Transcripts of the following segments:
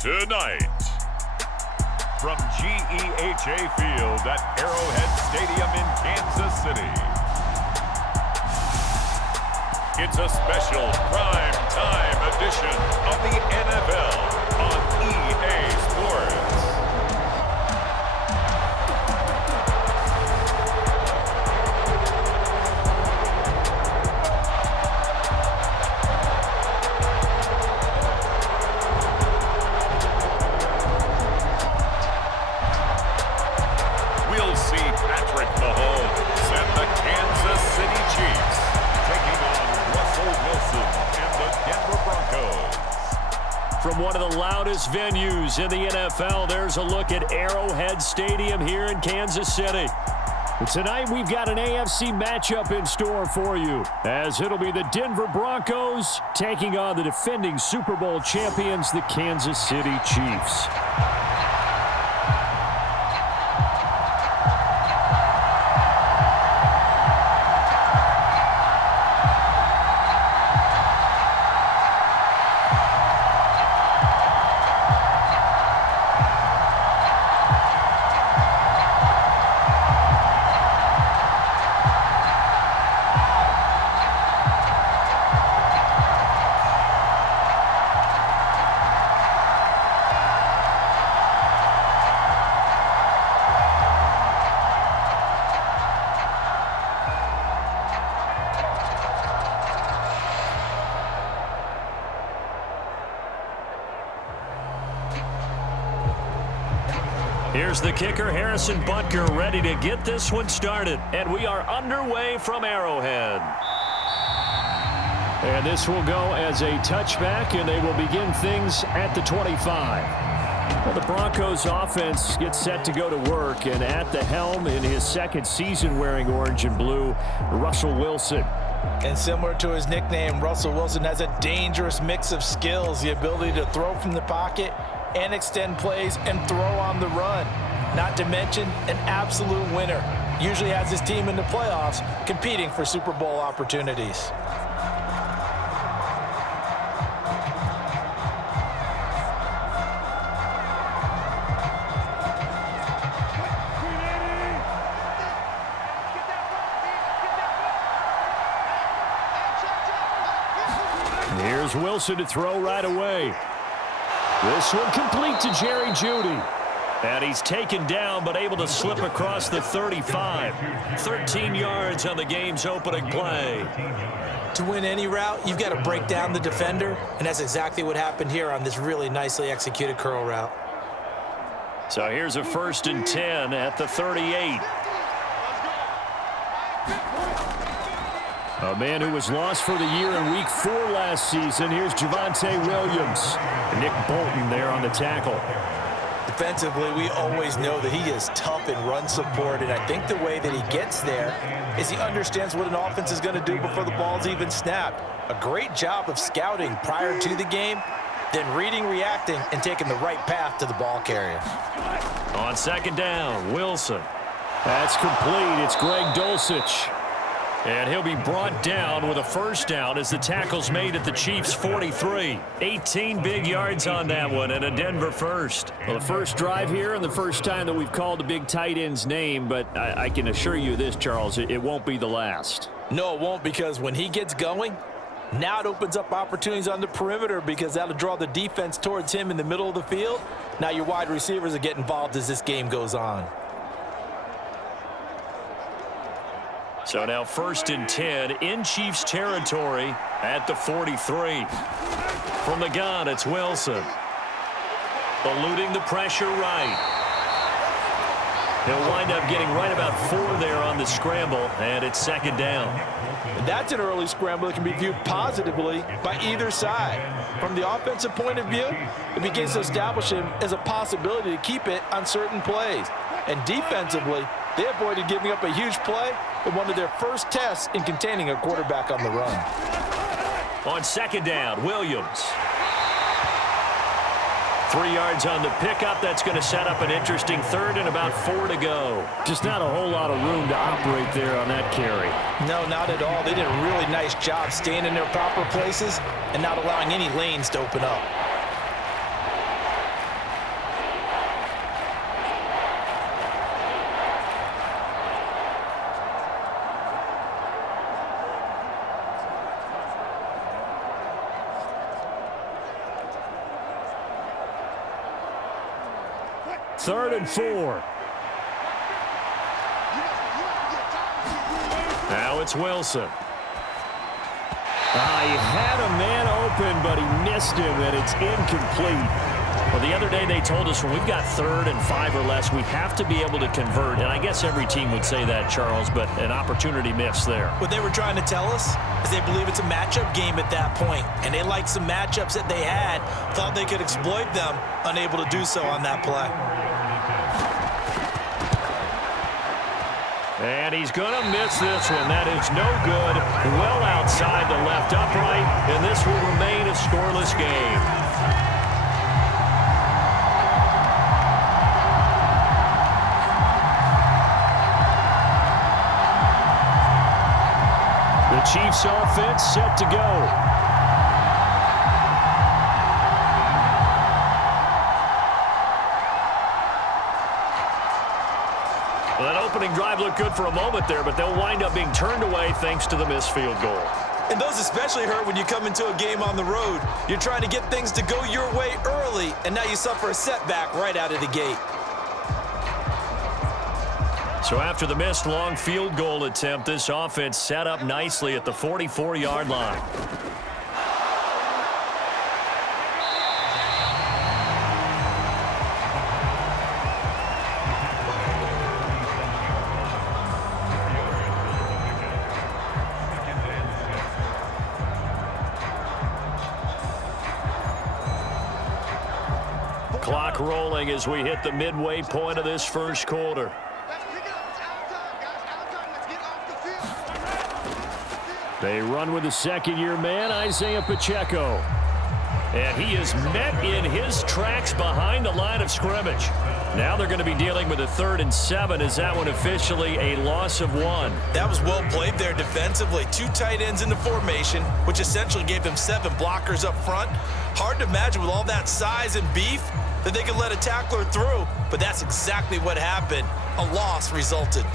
Tonight, from GEHA Field at Arrowhead Stadium in Kansas City, it's a special prime time edition of the NFL on EA Sports. We'll see Patrick Mahomes and the Kansas City Chiefs taking on Russell Wilson and the Denver Broncos. From one of the loudest venues in the NFL, there's a look at Arrowhead Stadium here in Kansas City. Tonight, we've got an AFC matchup in store for you, as it'll be the Denver Broncos taking on the defending Super Bowl champions, the Kansas City Chiefs. Here's the kicker, Harrison Butker, ready to get this one started. And we are underway from Arrowhead. And this will go as a touchback, and they will begin things at the 25. Well, the Broncos offense gets set to go to work, and at the helm in his second season wearing orange and blue, Russell Wilson. And similar to his nickname, Russell Wilson has a dangerous mix of skills, the ability to throw from the pocket and extend plays and throw on the run. Not to mention an absolute winner. Usually has his team in the playoffs competing for Super Bowl opportunities. Here's Wilson to throw right away. This one complete to Jeudy. And he's taken down, but able to slip across the 35. 13 yards on the game's opening play. To win any route, you've got to break down the defender, and that's exactly what happened here on this really nicely executed curl route. So here's a 1st and 10 at the 38. A man who was lost for the year in Week 4 last season. Here's Javonte Williams. Nick Bolton there on the tackle. Defensively, we always know that he is tough in run support, and I think the way that he gets there is he understands what an offense is going to do before the ball's even snapped. A great job of scouting prior to the game, then reading, reacting, and taking the right path to the ball carrier. On 2nd down, Wilson. That's complete. It's Greg Dulcich. And he'll be brought down with a 1st down as the tackle's made at the Chiefs' 43. 18 big yards on that one and a Denver first. Well, the first drive here and the first time that we've called a big tight end's name, but I can assure you this, Charles, it won't be the last. No, it won't, because when he gets going, now it opens up opportunities on the perimeter because that'll draw the defense towards him in the middle of the field. Now your wide receivers will get involved as this game goes on. So now 1st and 10 in Chiefs territory at the 43. From the gun, it's Wilson. Eluding the pressure right. He'll wind up getting right about 4 there on the scramble, and it's 2nd down. That's an early scramble that can be viewed positively by either side. From the offensive point of view, it begins to establish him as a possibility to keep it on certain plays. And defensively, they avoided giving up a huge play in one of their first tests in containing a quarterback on the run. On 2nd down, Williams. 3 yards on the pickup. That's going to set up an interesting 3rd and about 4 to go. Just not a whole lot of room to operate there on that carry. No, not at all. They did a really nice job staying in their proper places and not allowing any lanes to open up. 3rd and 4. Now it's Wilson. He had a man open, but he missed him, and it's incomplete. Well, the other day they told us when we've got 3rd and 5 or less, we have to be able to convert. And I guess every team would say that, Charles, but an opportunity missed there. What they were trying to tell us is they believe it's a matchup game at that point, and they liked some matchups that they had, thought they could exploit them, unable to do so on that play. And he's going to miss this one. That is no good. Well outside the left upright, and this will remain a scoreless game. The Chiefs offense set to go. Well, that opening drive looked good for a moment there, but they'll wind up being turned away thanks to the missed field goal. And those especially hurt when you come into a game on the road. You're trying to get things to go your way early, and now you suffer a setback right out of the gate. So after the missed long field goal attempt, this offense set up nicely at the 44-yard line. Clock rolling as we hit the midway point of this first quarter. They run with the second-year man, Isiah Pacheco. And he is met in his tracks behind the line of scrimmage. Now they're going to be dealing with a 3rd and 7. Is that one officially a loss of 1? That was well played there defensively. 2 tight ends in the formation, which essentially gave them 7 blockers up front. Hard to imagine with all that size and beef that they could let a tackler through, but that's exactly what happened. A loss resulted.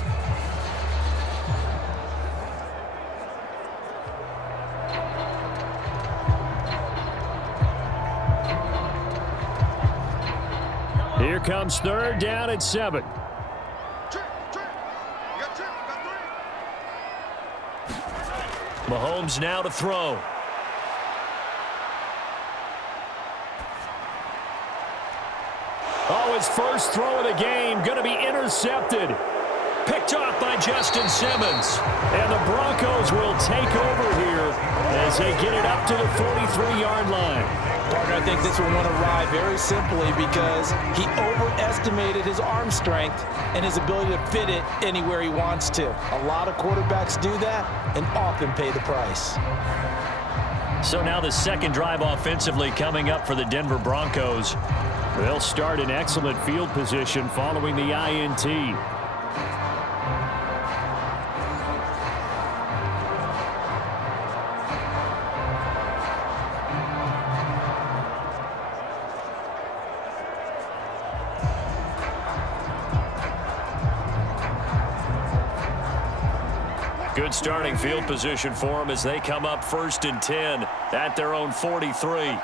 Here comes 3rd down and 7. Mahomes now to throw. Oh, his first throw of the game going to be intercepted. Picked off by Justin Simmons. And the Broncos will take over here as they get it up to the 43-yard line. Partner, I think this will want to ride very simply because he overestimated his arm strength and his ability to fit it anywhere he wants to. A lot of quarterbacks do that and often pay the price. So now the second drive offensively coming up for the Denver Broncos. They'll start in excellent field position following the INT. Good starting field position for them as they come up 1st and 10 at their own 43.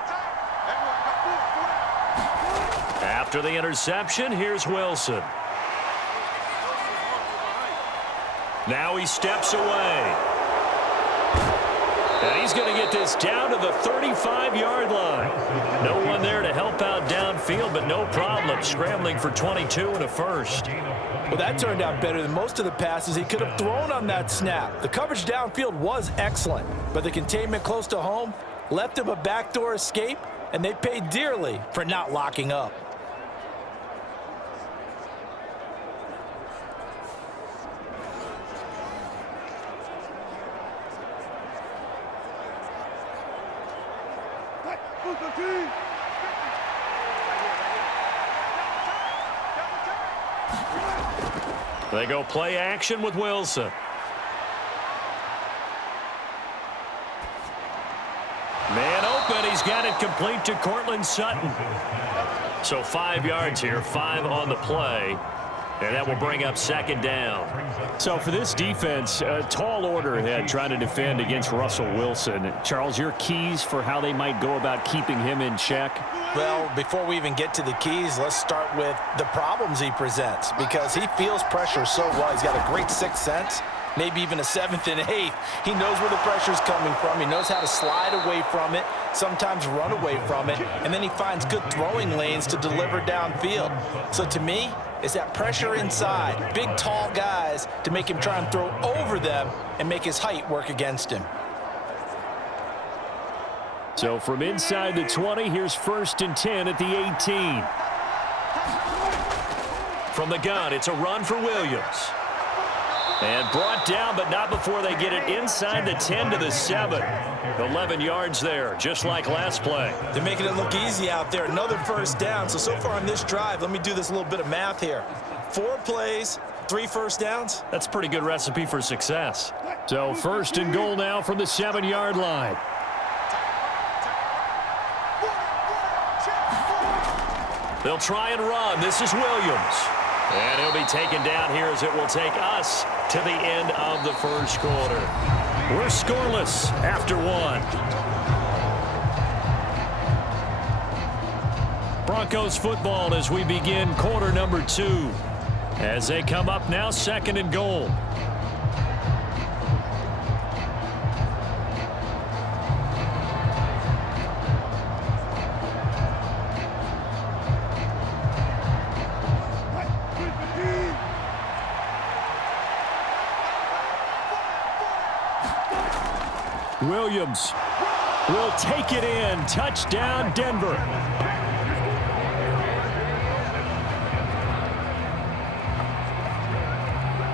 After the interception, here's Wilson. Now he steps away. And he's going to get this down to the 35-yard line. No one there to help out downfield, but no problem. Scrambling for 22 and a first. Well, that turned out better than most of the passes he could have thrown on that snap. The coverage downfield was excellent, but the containment close to home left him a backdoor escape, and they paid dearly for not locking up. They go play action with Wilson. Man open. He's got it complete to Cortland Sutton. So 5 yards here, 5 on the play. And that will bring up second down. So for this defense, a tall order ahead trying to defend against Russell Wilson. Charles, your keys for how they might go about keeping him in check? Well, before we even get to the keys, let's start with the problems he presents, because he feels pressure so well. He's got a great sixth sense, maybe even a seventh and eighth. He knows where the pressure's coming from. He knows how to slide away from it, sometimes run away from it, and then he finds good throwing lanes to deliver downfield. So to me, it's that pressure inside, big, tall guys to make him try and throw over them and make his height work against him. So from inside the 20, here's 1st and 10 at the 18. From the gun, it's a run for Williams. And brought down, but not before they get it inside the 10 to the 7. 11 yards there, just like last play. They're making it look easy out there. Another first down. So far on this drive, let me do this little bit of math here. 4 plays, 3 first downs. That's a pretty good recipe for success. So 1st and goal now from the 7-yard line. They'll try and run. This is Williams. And he'll be taken down here as it will take us to the end of the first quarter. We're scoreless after 1. Broncos football as we begin quarter number 2. As they come up now, 2nd and goal. Williams will take it in. Touchdown, Denver.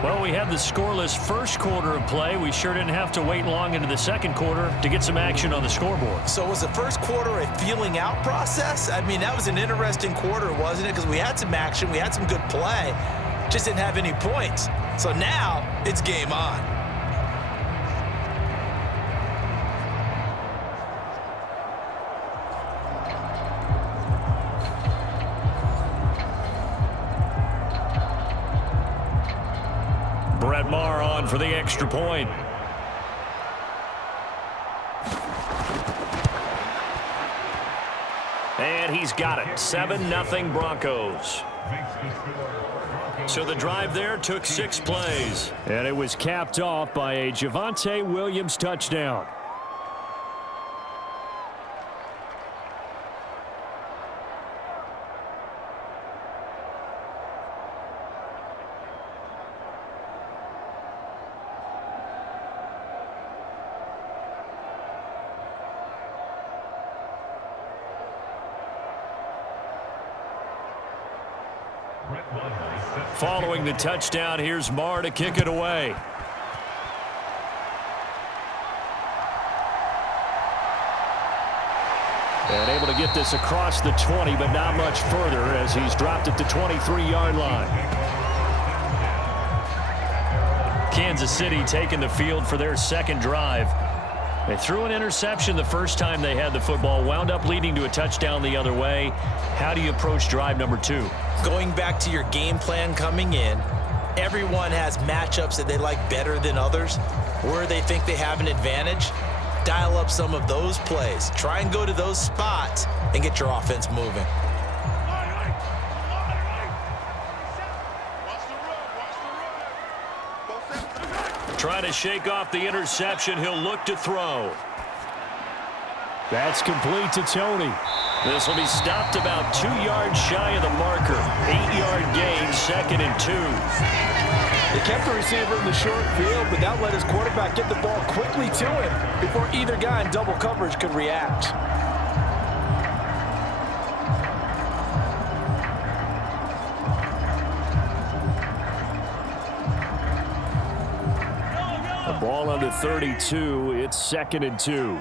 Well, we had the scoreless first quarter of play. We sure didn't have to wait long into the second quarter to get some action on the scoreboard. So was the first quarter a feeling out process? I mean, that was an interesting quarter, wasn't it? Because we had some action, we had some good play, just didn't have any points. So now it's game on. For the extra point. And he's got it. 7-0 Broncos. So the drive there took 6 plays. And it was capped off by a Javonte Williams touchdown. Following the touchdown, here's Marr to kick it away. And able to get this across the 20, but not much further as he's dropped at the 23-yard line. Kansas City taking the field for their second drive. They threw an interception the first time they had the football, wound up leading to a touchdown the other way. How do you approach drive number 2? Going back to your game plan coming in, everyone has matchups that they like better than others, where they think they have an advantage. Dial up some of those plays. Try and go to those spots and get your offense moving. Trying to shake off the interception. He'll look to throw. That's complete to Tony. This will be stopped about 2 yards shy of the marker. 8-yard gain, 2nd and 2. They kept the receiver in the short field, but that let his quarterback get the ball quickly to him before either guy in double coverage could react. The ball under 32. It's 2nd and 2.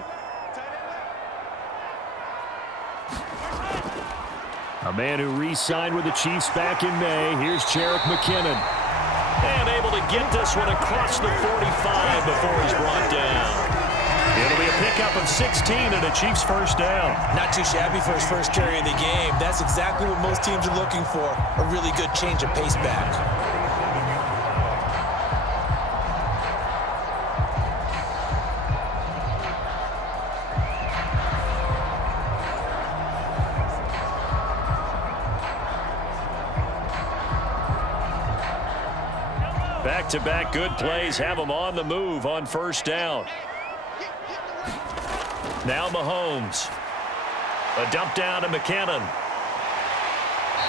A man who re-signed with the Chiefs back in May. Here's Jarrett McKinnon. And able to get this one across the 45 before he's brought down. It'll be a pickup of 16 and a Chiefs first down. Not too shabby for his first carry of the game. That's exactly what most teams are looking for. A really good change of pace back. Back-to-back good plays have them on the move on first down. Now Mahomes. A dump down to McKinnon.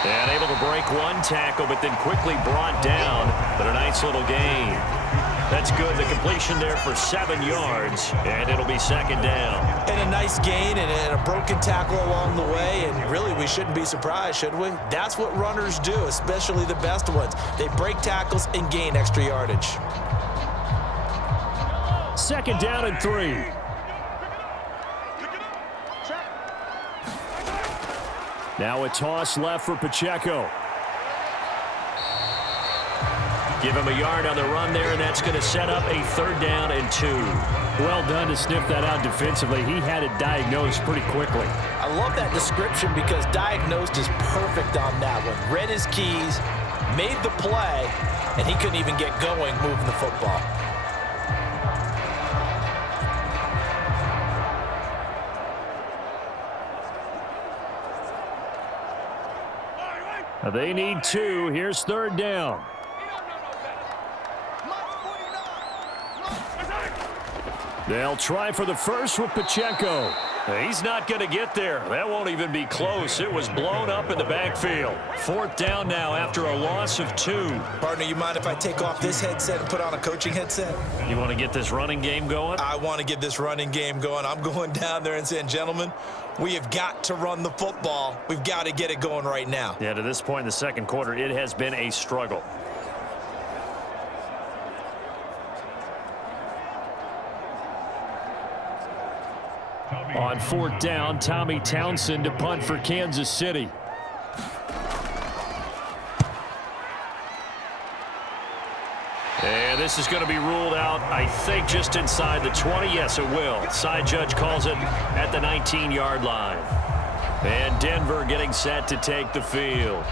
And able to break one tackle, but then quickly brought down. But a nice little gain. That's good. The completion there for 7 yards, and it'll be second down. And a nice gain and a broken tackle along the way, and really we shouldn't be surprised, should we? That's what runners do, especially the best ones. They break tackles and gain extra yardage. Second down and 3. Now a toss left for Pacheco. Give him a yard on the run there, and that's going to set up a 3rd down and 2. Well done to sniff that out defensively. He had it diagnosed pretty quickly. I love that description because diagnosed is perfect on that one. Read his keys, made the play, and he couldn't even get going moving the football. They need 2. Here's 3rd down. They'll try for the first with Pacheco. He's not going to get there. That won't even be close. It was blown up in the backfield. 4th down now after a loss of 2. Partner, you mind if I take off this headset and put on a coaching headset? You want to get this running game going? I want to get this running game going. I'm going down there and saying, gentlemen, we have got to run the football. We've got to get it going right now. Yeah, to this point in the second quarter, it has been a struggle. On 4th down, Tommy Townsend to punt for Kansas City. And this is going to be ruled out, I think, just inside the 20. Yes, it will. Side judge calls it at the 19-yard line. And Denver getting set to take the field.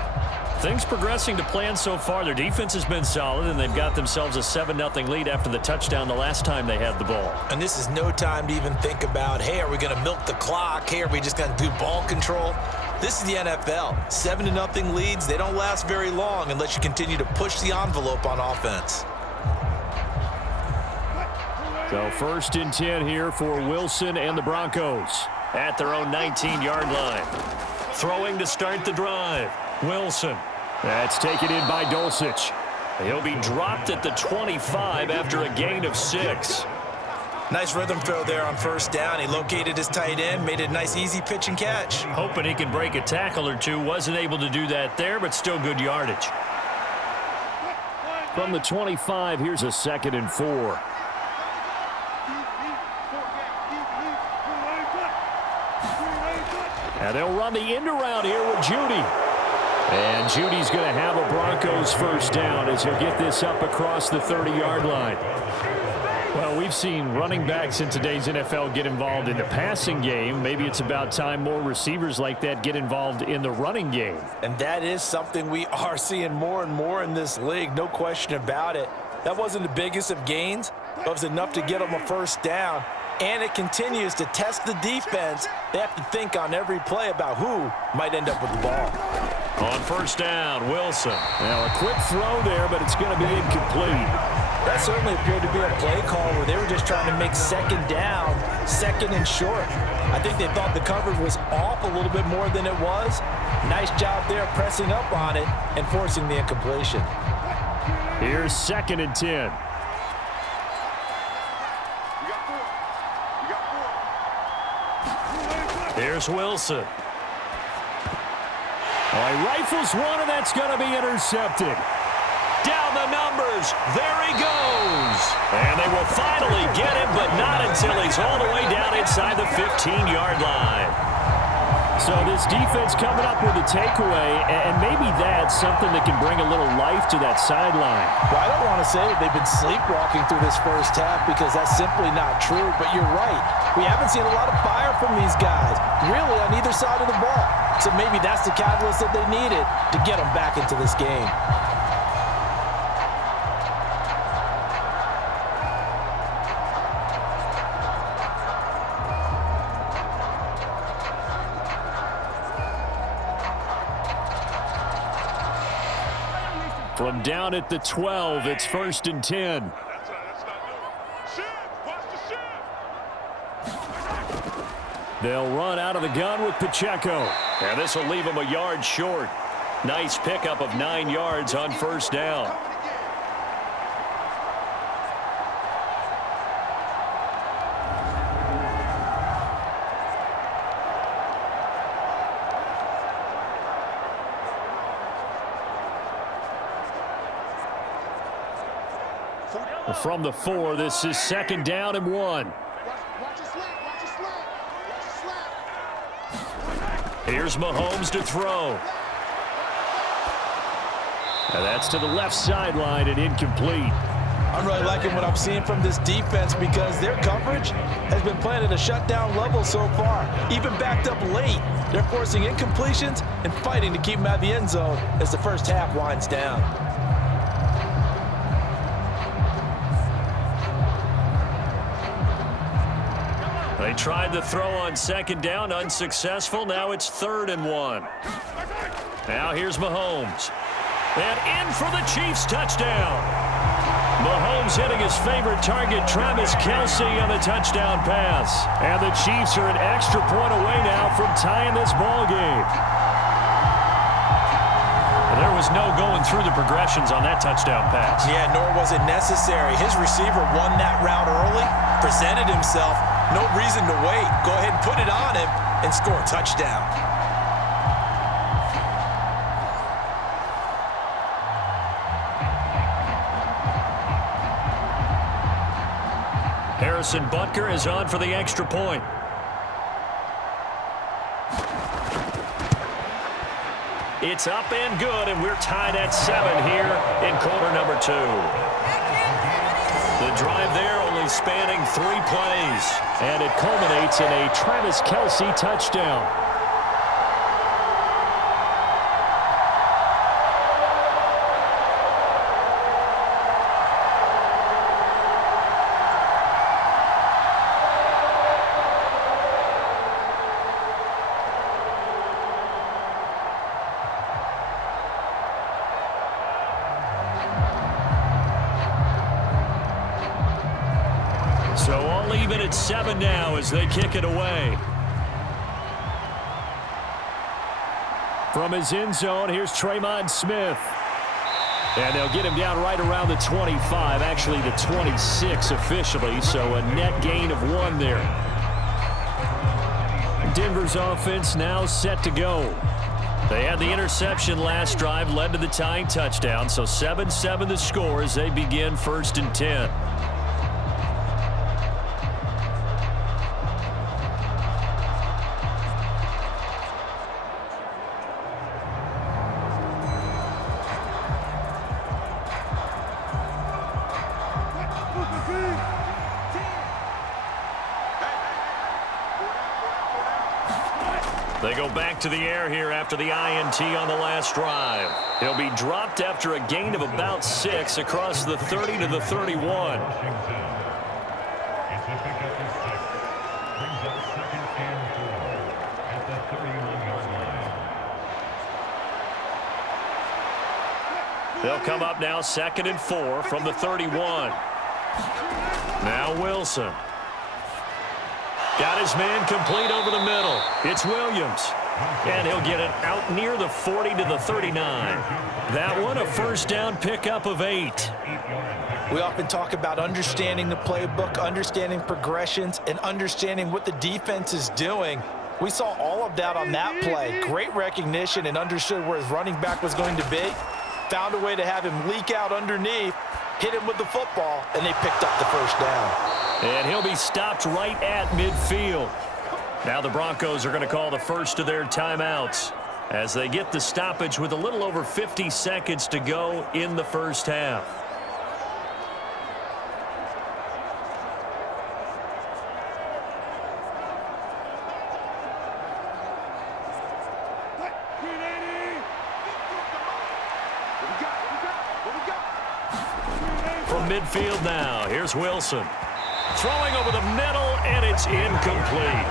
Things progressing to plan so far. Their defense has been solid, and they've got themselves a 7-0 lead after the touchdown the last time they had the ball. And this is no time to even think about, hey, are we going to milk the clock? Hey, are we just going to do ball control? This is the NFL. 7-0 leads, they don't last very long unless you continue to push the envelope on offense. So 1st and 10 here for Wilson and the Broncos. At their own 19-yard line. Throwing to start the drive. Wilson. That's taken in by Dulcich. He'll be dropped at the 25 after a gain of 6. Nice rhythm throw there on 1st down. He located his tight end, made it a nice easy pitch and catch. Hoping he can break a tackle or two. Wasn't able to do that there, but still good yardage. From the 25, here's a 2nd and 4. And they'll run the end around here with Jeudy. And Judy's going to have a Broncos 1st down as he'll get this up across the 30-yard line. Well, we've seen running backs in today's NFL get involved in the passing game. Maybe it's about time more receivers like that get involved in the running game. And that is something we are seeing more and more in this league, no question about it. That wasn't the biggest of gains, but it was enough to get them a 1st down. And it continues to test the defense. They have to think on every play about who might end up with the ball. On 1st down, Wilson. Now a quick throw there, but it's going to be incomplete. That certainly appeared to be a play call where they were just trying to make 2nd down, 2nd and short. I think they thought the coverage was off a little bit more than it was. Nice job there pressing up on it and forcing the incompletion. Here's 2nd and 10. Here's Wilson. Oh, he rifles one, and that's going to be intercepted. Down the numbers. There he goes. And they will finally get him, but not until he's all the way down inside the 15-yard line. So this defense coming up with a takeaway, and maybe that's something that can bring a little life to that sideline. Well, I don't want to say that they've been sleepwalking through this 1st half because that's simply not true, but you're right. We haven't seen a lot of fire from these guys, really, on either side of the ball. So maybe that's the catalyst that they needed to get them back into this game. From down at the 12, it's 1st and 10. They'll run out of the gun with Pacheco. And this will leave him a yard short. Nice pickup of 9 yards on 1st down. From the 4, this is 2nd down and 1. Here's Mahomes to throw. And that's to the left sideline and incomplete. I'm really liking what I'm seeing from this defense because their coverage has been playing at a shutdown level so far. Even backed up late, they're forcing incompletions and fighting to keep them out of the end zone as the first half winds down. They tried the throw on 2nd down, unsuccessful. Now it's 3rd and 1. Now here's Mahomes. And in for the Chiefs touchdown. Mahomes hitting his favorite target, Travis Kelce, on the touchdown pass. And the Chiefs are an extra point away now from tying this ball game. There was no going through the progressions on that touchdown pass. Yeah, nor was it necessary. His receiver won that route early, presented himself. No reason to wait. Go ahead and put it on him and score a touchdown. Harrison Butker is on for the extra point. It's up and good, and we're tied at 7 here in quarter number 2. The drive there only spanning 3 plays. And it culminates in a Travis Kelce touchdown. So all even at 7 now as they kick it away. From his end zone, here's Tremon Smith. And they'll get him down right around the 25, actually the 26 officially, so a net gain of 1 there. Denver's offense now set to go. They had the interception last drive, led to the tying touchdown, so 7-7 the score as they begin 1st and 10. They go back to the air here after the INT on the last drive. He'll be dropped after a gain of about 6 across the 30 to the 31. They'll come up now 2nd and 4 from the 31. Now Wilson. Got his man complete over the middle. It's Williams. And he'll get it out near the 40 to the 39. That one a 1st down pickup of 8. We often talk about understanding the playbook, understanding progressions, and understanding what the defense is doing. We saw all of that on that play. Great recognition and understood where his running back was going to be. Found a way to have him leak out underneath, hit him with the football, and they picked up the 1st down. And he'll be stopped right at midfield. Now the Broncos are going to call the first of their timeouts as they get the stoppage with a little over 50 seconds to go in the 1st half. From midfield now, here's Wilson. Throwing over the middle, and it's incomplete.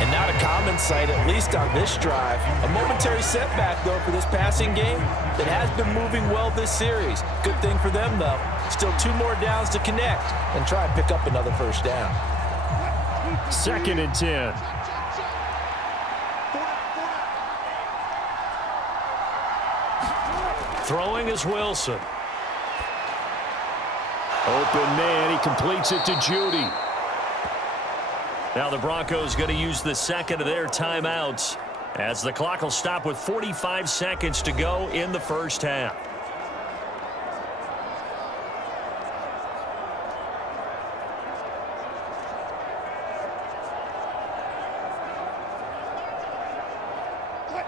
And not a common sight, at least on this drive. A momentary setback, though, for this passing game that has been moving well this series. Good thing for them, though. Still 2 more downs to connect and try and pick up another first down. 2nd and 10. Throwing is Wilson. Open man, he completes it to Jeudy. Now the Broncos going to use the second of their timeouts as the clock will stop with 45 seconds to go in the first half.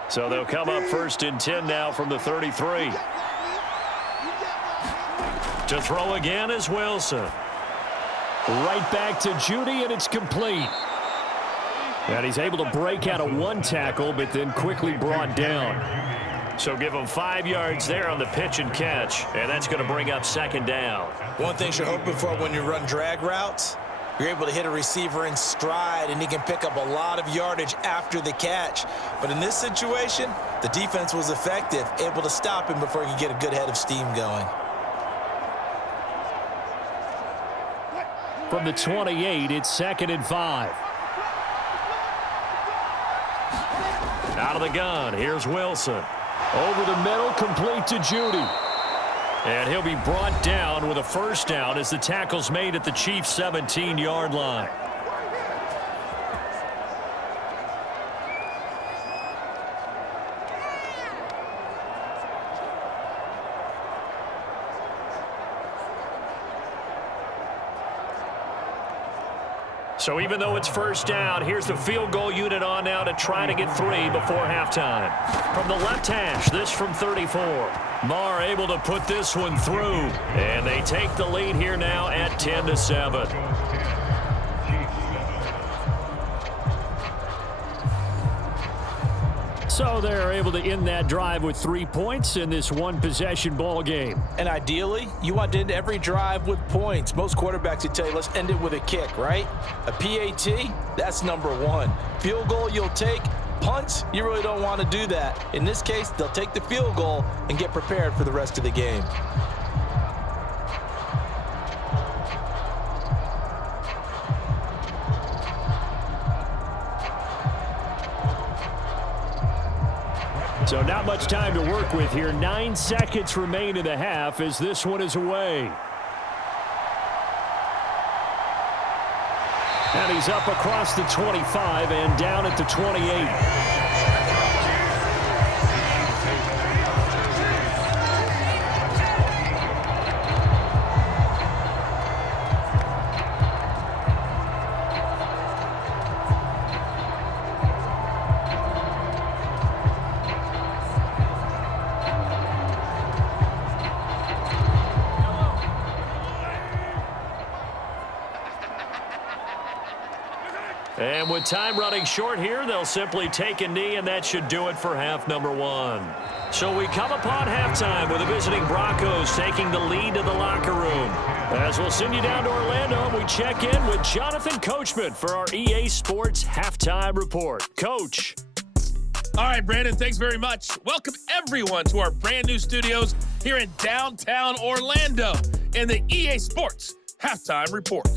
So they'll come up 1st and 10 now from the 33. To throw again is Wilson. Right back to Jeudy, and it's complete. And he's able to break out of 1 tackle, but then quickly brought down. So give him 5 yards there on the pitch and catch, and that's going to bring up 2nd down. One thing you're hoping for when you run drag routes, you're able to hit a receiver in stride, and he can pick up a lot of yardage after the catch. But in this situation, the defense was effective, able to stop him before he could get a good head of steam going. From the 28, it's 2nd and 5. Out of the gun, here's Wilson. Over the middle, complete to Jeudy. And he'll be brought down with a first down as the tackle's made at the Chiefs' 17-yard line. So even though it's first down, here's the field goal unit on now to try to get 3 before halftime. From the left hash, this from 34. Marr able to put this one through. And they take the lead here now at 10-7. So they're able to end that drive with 3 points in this 1-possession ball game. And ideally, you want to end every drive with points. Most quarterbacks would tell you, let's end it with a kick, right? A PAT, that's number 1. Field goal you'll take. Punts, you really don't want to do that. In this case, they'll take the field goal and get prepared for the rest of the game. So not much time to work with here. 9 seconds remain in the half as this one is away. And he's up across the 25 and down at the 28. And with time running short here, they'll simply take a knee, and that should do it for half number 1. So we come upon halftime with the visiting Broncos taking the lead to the locker room. As we'll send you down to Orlando, we check in with Jonathan Coachman for our EA Sports Halftime Report. Coach. All right, Brandon, thanks very much. Welcome, everyone, to our brand new studios here in downtown Orlando in the EA Sports Halftime Report.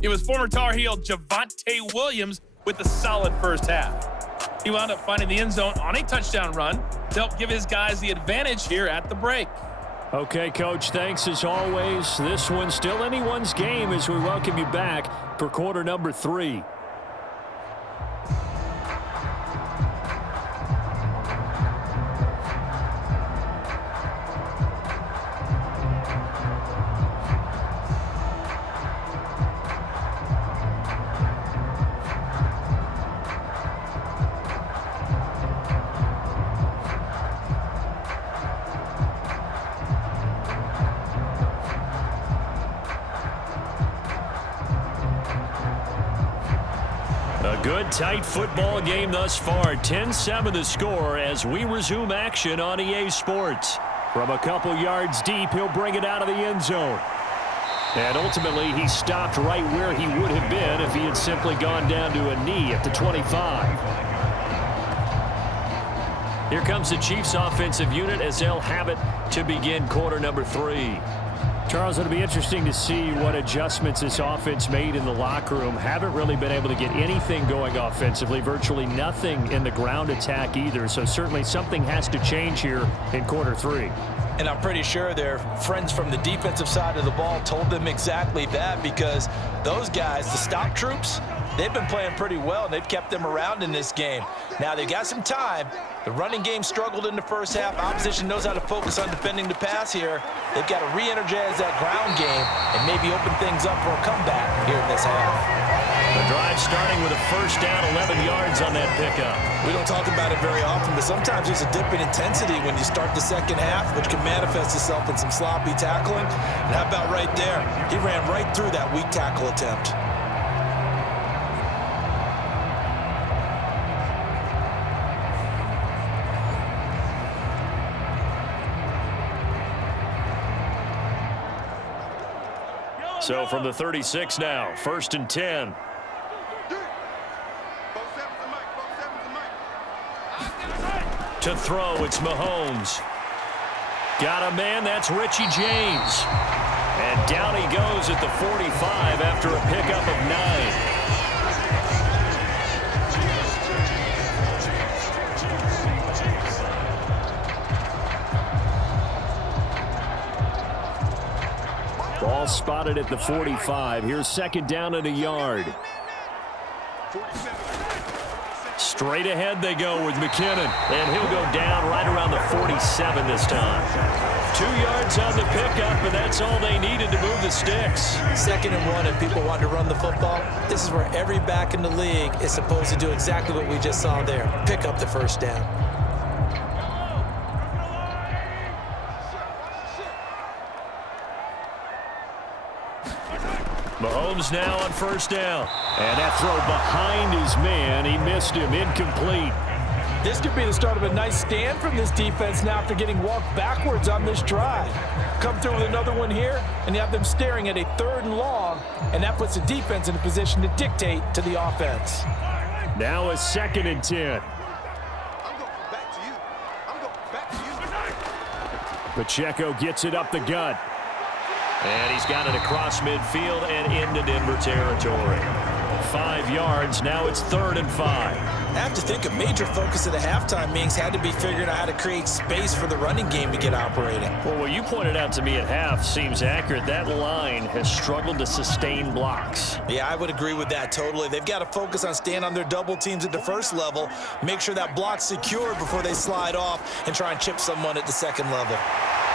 It was former Tar Heel Javonte Williams with a solid first half. He wound up finding the end zone on a touchdown run to help give his guys the advantage here at the break. Okay, Coach, thanks as always. This one's still anyone's game as we welcome you back for quarter number 3. Good, tight football game thus far. 10-7 the score as we resume action on EA Sports. From a couple yards deep, he'll bring it out of the end zone. And ultimately, he stopped right where he would have been if he had simply gone down to a knee at the 25. Here comes the Chiefs offensive unit as they'll have it to begin quarter number 3. Charles, it'll be interesting to see what adjustments this offense made in the locker room. Haven't really been able to get anything going offensively, virtually nothing in the ground attack either. So certainly something has to change here in quarter 3. And I'm pretty sure their friends from the defensive side of the ball told them exactly that, because those guys, the stop troops, they've been playing pretty well, and they've kept them around in this game. Now, they've got some time. The running game struggled in the first half. Opposition knows how to focus on defending the pass here. They've got to re-energize that ground game and maybe open things up for a comeback here in this half. The drive starting with a first down, 11 yards on that pickup. We don't talk about it very often, but sometimes there's a dip in intensity when you start the second half, which can manifest itself in some sloppy tackling. And how about right there? He ran right through that weak tackle attempt. So from the 36 now, 1st and 10. To throw, it's Mahomes. Got a man, that's Richie James. And down he goes at the 45 after a pickup of 9. Ball spotted at the 45. Here's 2nd down and a yard. Straight ahead they go with McKinnon. And he'll go down right around the 47 this time. 2 yards on the pickup, and that's all they needed to move the sticks. 2nd and 1, and people want to run the football. This is where every back in the league is supposed to do exactly what we just saw there. Pick up the first down. Mahomes now on 1st down. And that throw behind his man. He missed him. Incomplete. This could be the start of a nice stand from this defense now after getting walked backwards on this drive. Come through with another one here, and you have them staring at a 3rd and long, and that puts the defense in a position to dictate to the offense. Now a 2nd and 10. Pacheco gets it up the gut. And he's got it across midfield and into Denver territory. 5 yards. Now it's 3rd and 5. I have to think a major focus of the halftime meetings had to be figuring out how to create space for the running game to get operating. Well, what you pointed out to me at half seems accurate. That line has struggled to sustain blocks. Yeah, I would agree with that totally. They've got to focus on staying on their double teams at the first level, make sure that block's secured before they slide off and try and chip someone at the 2nd level.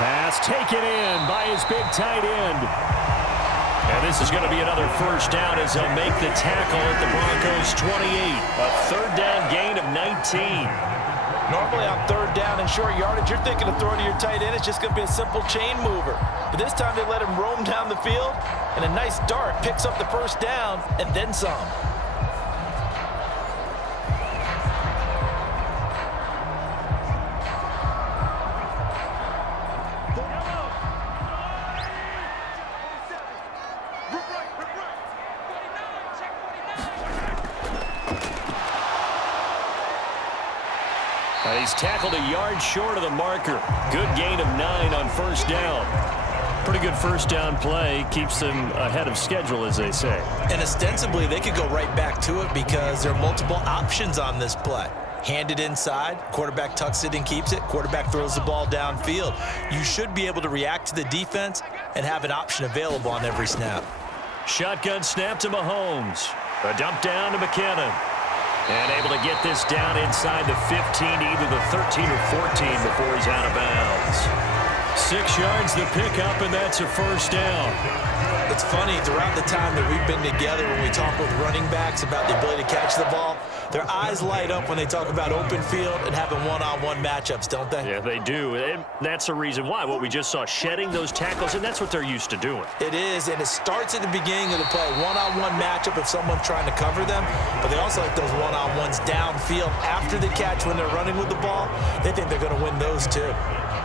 Pass taken in by his big tight end. And this is going to be another first down as they'll make the tackle at the Broncos 28. A 3rd down gain of 19. Normally on 3rd down and short yardage, you're thinking of throwing to your tight end. It's just going to be a simple chain mover. But this time they let him roam down the field, and a nice dart picks up the first down and then some. He's tackled a yard short of the marker. Good gain of 9 on 1st down. Pretty good first down play. Keeps them ahead of schedule, as they say. And ostensibly, they could go right back to it because there are multiple options on this play. Hand it inside, quarterback tucks it and keeps it, quarterback throws the ball downfield. You should be able to react to the defense and have an option available on every snap. Shotgun snap to Mahomes. A dump down to McKinnon. And able to get this down inside the 15, either the 13 or 14 before he's out of bounds. 6 yards the pickup, and that's a first down. It's funny, throughout the time that we've been together, when we talk with running backs about the ability to catch the ball, their eyes light up when they talk about open field and having one-on-one matchups, don't they? Yeah, they do. And that's the reason why. What we just saw, shedding those tackles, and that's what they're used to doing. It is, and it starts at the beginning of the play. One-on-one matchup if someone's trying to cover them, but they also like those one-on-ones downfield after the catch when they're running with the ball. They think they're going to win those too.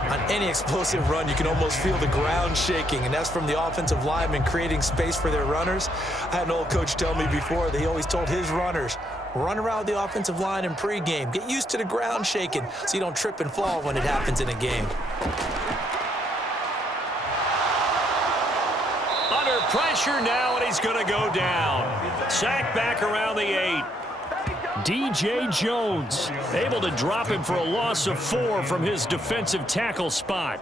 On any explosive run, you can almost feel the ground shaking, and that's from the offensive linemen creating space for their runners. I had an old coach tell me before that he always told his runners, run around the offensive line in pregame. Get used to the ground shaking so you don't trip and fall when it happens in a game. Under pressure now, and he's going to go down. Sacked back around the 8. DJ Jones able to drop him for a loss of 4 from his defensive tackle spot.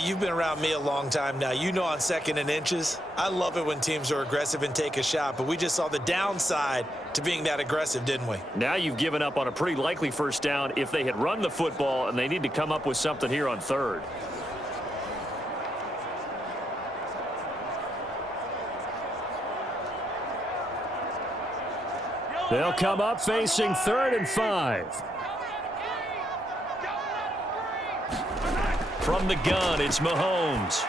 You've been around me a long time now. You know on 2nd and inches, I love it when teams are aggressive and take a shot, but we just saw the downside to being that aggressive, didn't we? Now you've given up on a pretty likely first down if they had run the football, and they need to come up with something here on 3rd. They'll come up facing 3rd and 5. From the gun, it's Mahomes.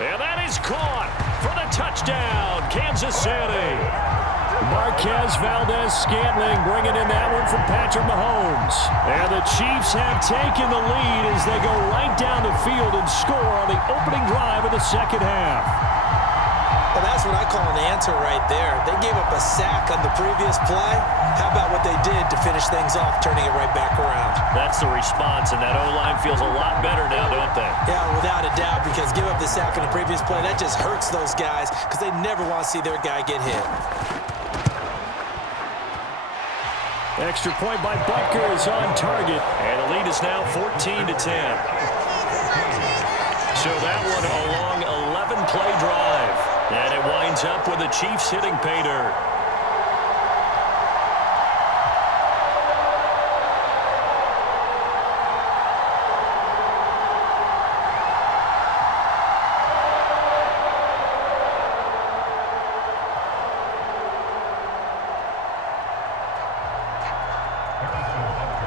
And that is caught for the touchdown, Kansas City. Marquez Valdez-Scantling bringing in that one from Patrick Mahomes. And the Chiefs have taken the lead as they go right down the field and score on the opening drive of the second half. Well, that's what I call an answer right there. They gave up a sack on the previous play. How about what they did to finish things off, turning it right back around? That's the response, and that O-line feels a lot better now, don't they? Yeah, without a doubt, because give up the sack on the previous play, that just hurts those guys because they never want to see their guy get hit. Extra point by Butker is on target, and the lead is now 14-10. So that one a long 11-play drive. And it winds up with the Chiefs hitting pay dirt.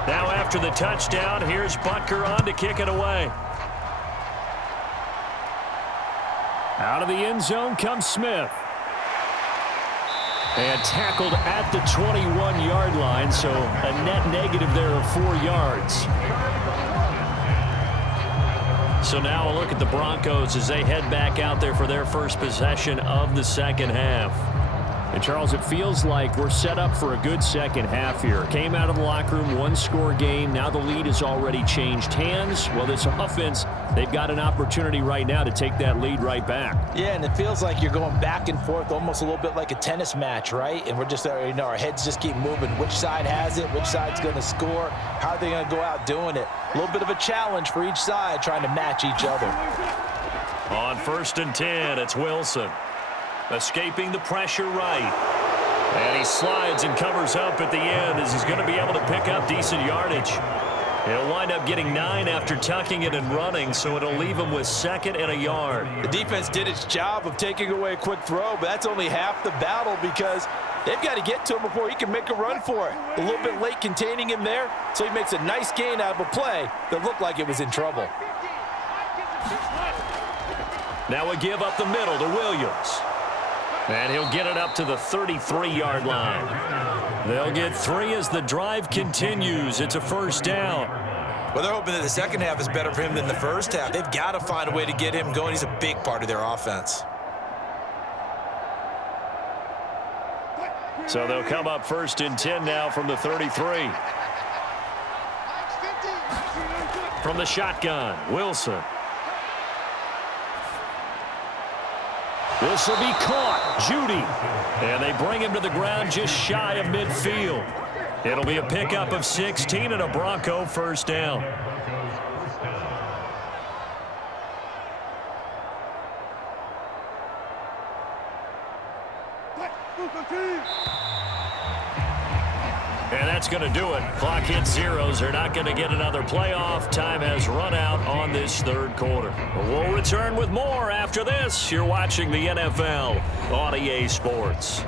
Now after the touchdown, here's Butker on to kick it away. Out of the end zone comes Smith. And tackled at the 21-yard line, so a net negative there of 4 yards. So now a look at the Broncos as they head back out there for their first possession of the second half. And, Charles, it feels like we're set up for a good second half here. Came out of the locker room, one-score game. Now the lead has already changed hands. Well, this offense, they've got an opportunity right now to take that lead right back. Yeah, and it feels like you're going back and forth almost a little bit like a tennis match, right? And we're just, our heads just keep moving. Which side has it? Which side's going to score? How are they going to go out doing it? A little bit of a challenge for each side trying to match each other. On 1st and 10, it's Wilson. Escaping the pressure right. And he slides and covers up at the end as he's going to be able to pick up decent yardage. He'll wind up getting 9 after tucking it and running, so it'll leave him with 2nd and a yard. The defense did its job of taking away a quick throw, but that's only half the battle because they've got to get to him before he can make a run for it. A little bit late containing him there, so he makes a nice gain out of a play that looked like it was in trouble. Now a give up the middle to Williams. And he'll get it up to the 33-yard line. They'll get 3 as the drive continues. It's a first down. Well, they're hoping that the second half is better for him than the first half. They've got to find a way to get him going. He's a big part of their offense. So they'll come up 1st and 10 now from the 33. From the shotgun, Wilson. This will be caught. Jeudy. And they bring him to the ground just shy of midfield. It'll be a pickup of 16 and a Bronco first down. And that's going to do it. Clock hits zeros. They're not going to get another playoff. Time has run out on this third quarter. We'll return with more after this. You're watching the NFL on EA Sports.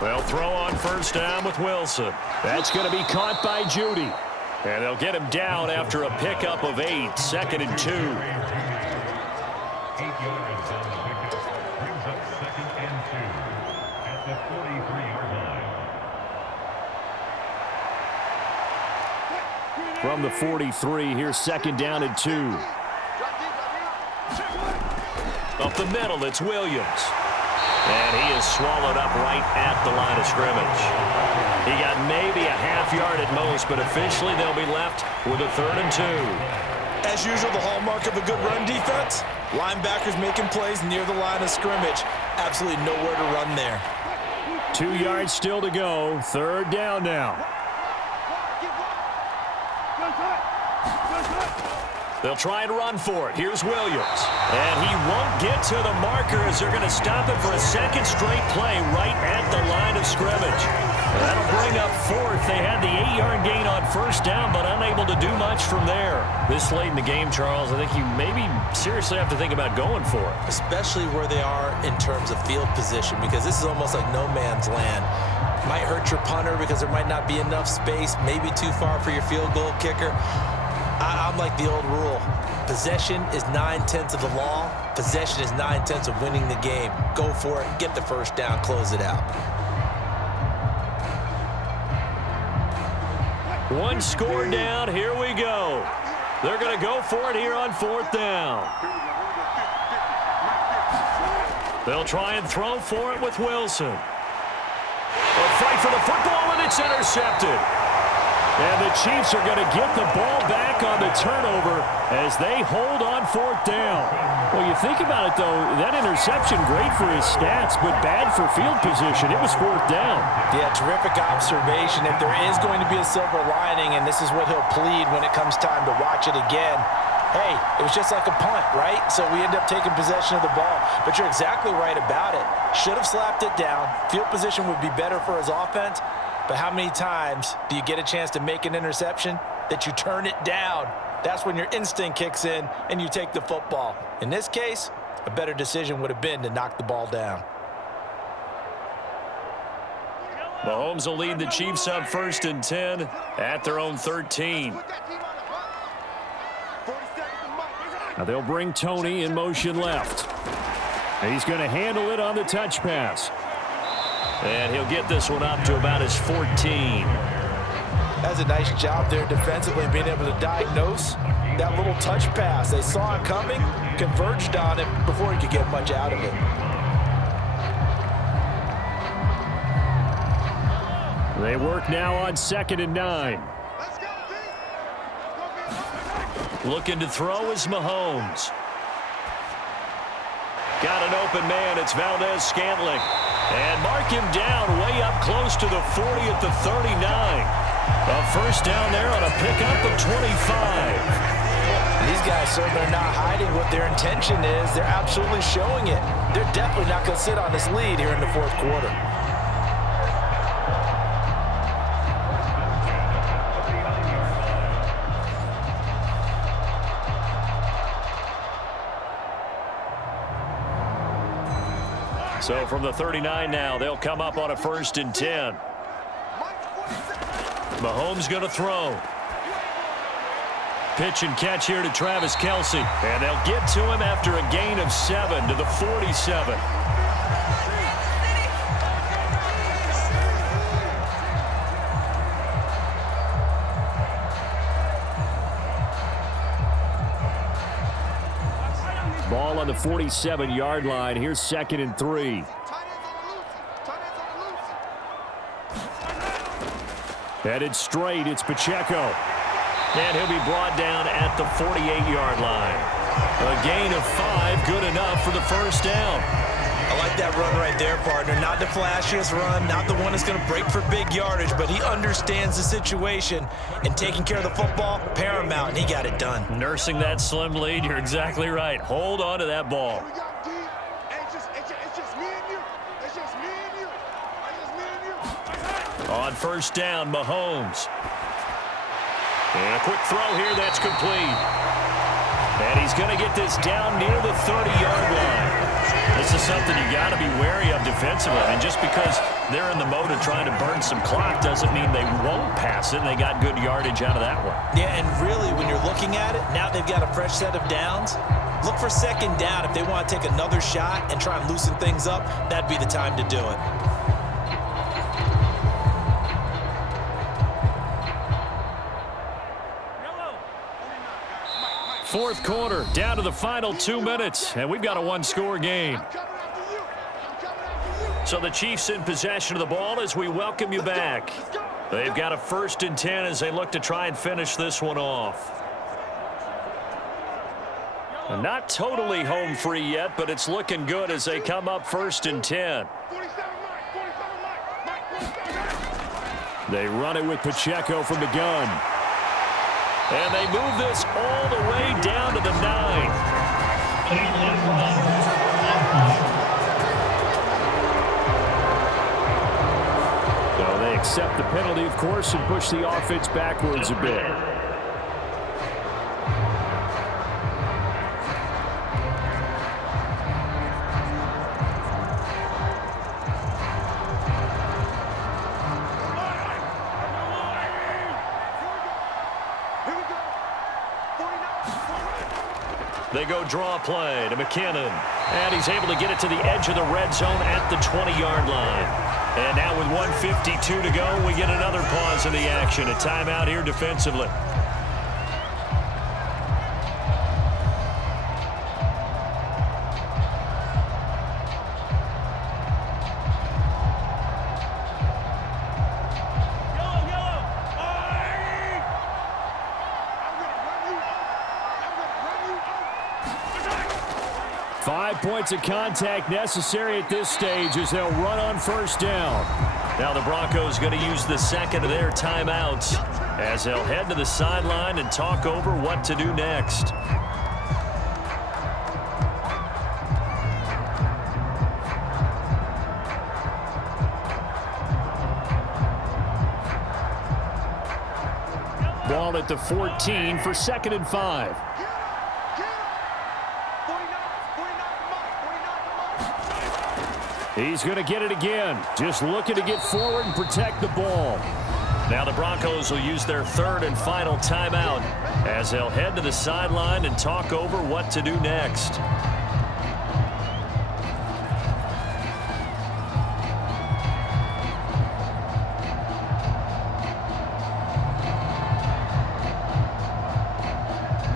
They'll throw on first down with Wilson. That's going to be caught by Jeudy. And they'll get him down after a pickup of 8, 2nd and 2. 8 yards on the pickup. Brings up 2nd and 2 at the 43-yard line. From the 43, here's 2nd down and 2. Up the middle, it's Williams. And he is swallowed up right at the line of scrimmage. He got maybe a half yard at most, but officially they'll be left with a 3rd and 2. As usual, the hallmark of a good run defense, linebackers making plays near the line of scrimmage. Absolutely nowhere to run there. 2 yards still to go. 3rd down now. They'll try and run for it. Here's Williams. And he won't get to the marker as they're going to stop it for a 2nd straight play right at the line of scrimmage. That'll bring up 4th. They had the 8-yard gain on first down, but unable to do much from there. This late in the game, Charles, I think you maybe seriously have to think about going for it. Especially where they are in terms of field position, because this is almost like no man's land. Might hurt your punter because there might not be enough space, maybe too far for your field goal kicker. I'm like the old rule. Possession is 9/10 of the law. Possession is 9/10 of winning the game. Go for it. Get the first down. Close it out. One score down. Here we go. They're going to go for it here on 4th down. They'll try and throw for it with Wilson. A fight for the football, and it's intercepted. And the Chiefs are going to get the ball back on the turnover as they hold on 4th down. Well, you think about it, though, that interception, great for his stats, but bad for field position. It was 4th down. Yeah, terrific observation. If there is going to be a silver lining, and this is what he'll plead when it comes time to watch it again, hey, it was just like a punt, right? So we end up taking possession of the ball. But you're exactly right about it. Should have slapped it down. Field position would be better for his offense. But how many times do you get a chance to make an interception that you turn it down? That's when your instinct kicks in and you take the football. In this case, a better decision would have been to knock the ball down. Mahomes will lead the Chiefs up 1st and 10 at their own 13. Now they'll bring Tony in motion left. He's going to handle it on the touch pass. And he'll get this one up to about his 14. That's a nice job there defensively, being able to diagnose that little touch pass. They saw it coming, converged on it before he could get much out of it. They work now on 2nd and 9. Looking to throw is Mahomes. Got an open man. It's Valdez-Scantling. And mark him down way up close to the 40 at the 39. A first down there on a pickup of 25. These guys certainly are not hiding what their intention is. They're absolutely showing it. They're definitely not going to sit on this lead here in the 4th quarter. So from the 39 now, they'll come up on a 1st and 10. Mahomes going to throw. Pitch and catch here to Travis Kelce. And they'll get to him after a gain of 7 to the 47. Ball on the 47-yard line. Here's 2nd and 3. Headed straight, it's Pacheco. And he'll be brought down at the 48-yard line. A gain of 5, good enough for the first down. I like that run right there, partner. Not the flashiest run, not the one that's going to break for big yardage, but he understands the situation, and taking care of the football, paramount, and he got it done. Nursing that slim lead, you're exactly right. Hold on to that ball. On first down, Mahomes. And a quick throw here, that's complete. And he's going to get this down near the 30-yard line. It's a something you got to be wary of defensively. I mean, just because they're in the mode of trying to burn some clock doesn't mean they won't pass it, and they got good yardage out of that one. Yeah, and really, when you're looking at it, now they've got a fresh set of downs. Look for second down. If they want to take another shot and try and loosen things up, that'd be the time to do it. Fourth quarter, down to the final 2 minutes, and we've got a one-score game. So the Chiefs in possession of the ball as we welcome you back. They've got a 1st and 10 as they look to try and finish this one off. Not totally home free yet, but it's looking good as they come up 1st and 10. They run it with Pacheco from the gun. And they move this all the way down to the 9. So they accept the penalty, of course, and push the offense backwards a bit. They go draw play to McKinnon. And he's able to get it to the edge of the red zone at the 20-yard line. And now with 1:52 to go, we get another pause in the action. A timeout here defensively. Points of contact necessary at this stage as they'll run on 1st down. Now the Broncos going to use the second of their timeouts as they'll head to the sideline and talk over what to do next. Ball at the 14 for 2nd and 5. He's going to get it again. Just looking to get forward and protect the ball. Now the Broncos will use their 3rd and final timeout as they'll head to the sideline and talk over what to do next.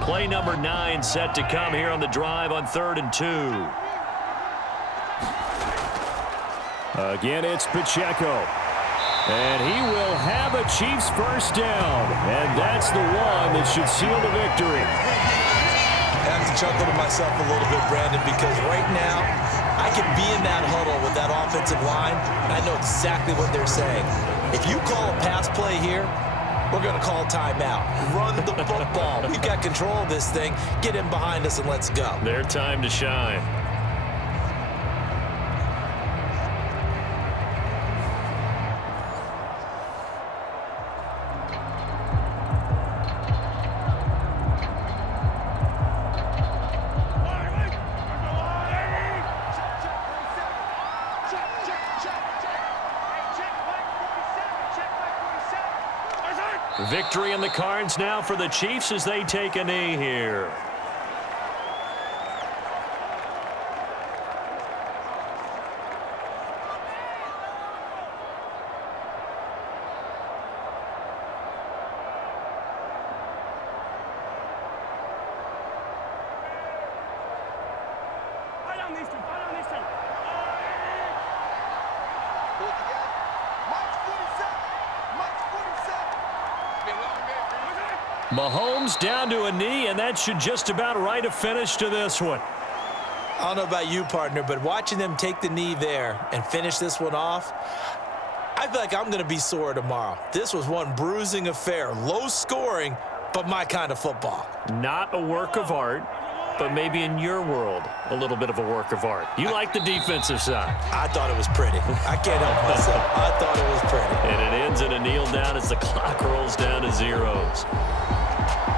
Play number 9 set to come here on the drive on 3rd and 2. Again, it's Pacheco. And he will have a Chiefs 1st down. And that's the one that should seal the victory. I have to chuckle to myself a little bit, Brandon, because right now I can be in that huddle with that offensive line, and I know exactly what they're saying. If you call a pass play here, we're going to call timeout. Run the football. We've got control of this thing. Get in behind us and let's go. Their time to shine. Victory in the cards now for the Chiefs as they take a knee here. Mahomes down to a knee, and that should just about write a finish to this one. I don't know about you, partner, but watching them take the knee there and finish this one off, I feel like I'm going to be sore tomorrow. This was one bruising affair. Low scoring, but my kind of football. Not a work of art, but maybe in your world, a little bit of a work of art. You like the defensive side. I thought it was pretty. I can't help myself. I thought it was pretty. And it ends in a kneel down as the clock rolls down to zeros.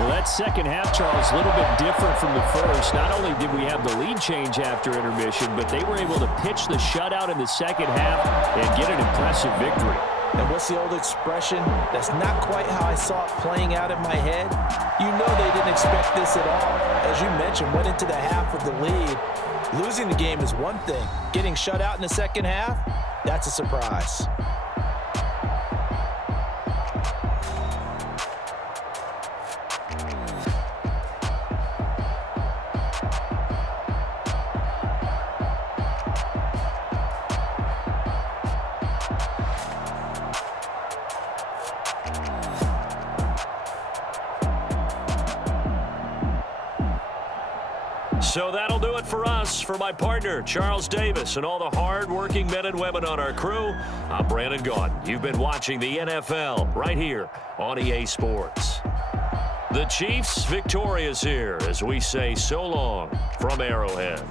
Well, that second half, Charles, a little bit different from the first. Not only did we have the lead change after intermission, but they were able to pitch the shutout in the second half and get an impressive victory. And what's the old expression? That's not quite how I saw it playing out in my head. You know they didn't expect this at all. As you mentioned, went into the half with the lead. Losing the game is one thing. Getting shut out in the second half, that's a surprise. So that'll do it for us. For my partner, Charles Davis, and all the hard-working men and women on our crew, I'm Brandon Gaudin. You've been watching the NFL right here on EA Sports. The Chiefs victorious here as we say so long from Arrowhead.